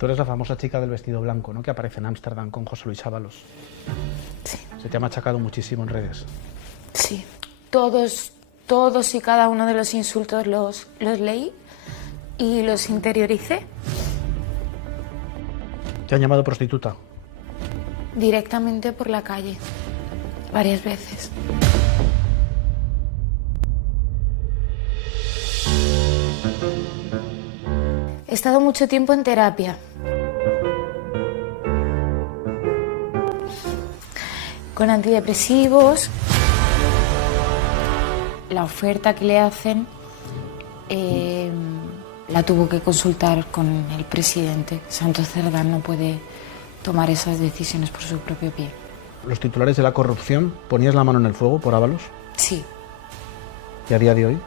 Tú eres la famosa chica del vestido blanco, ¿no? Que aparece en Ámsterdam con José Luis Ábalos. Sí. Se te ha machacado muchísimo en redes. Sí. Todos y cada uno de los insultos los leí y los interioricé. ¿Te han llamado prostituta? Directamente por la calle, varias veces. He estado mucho tiempo en terapia. Con antidepresivos. La oferta que le hacen la tuvo que consultar con el presidente. Santos Cerdán no puede tomar esas decisiones por su propio pie. ¿Los titulares de la corrupción ponías la mano en el fuego por Ábalos? Sí. ¿Y a día de hoy?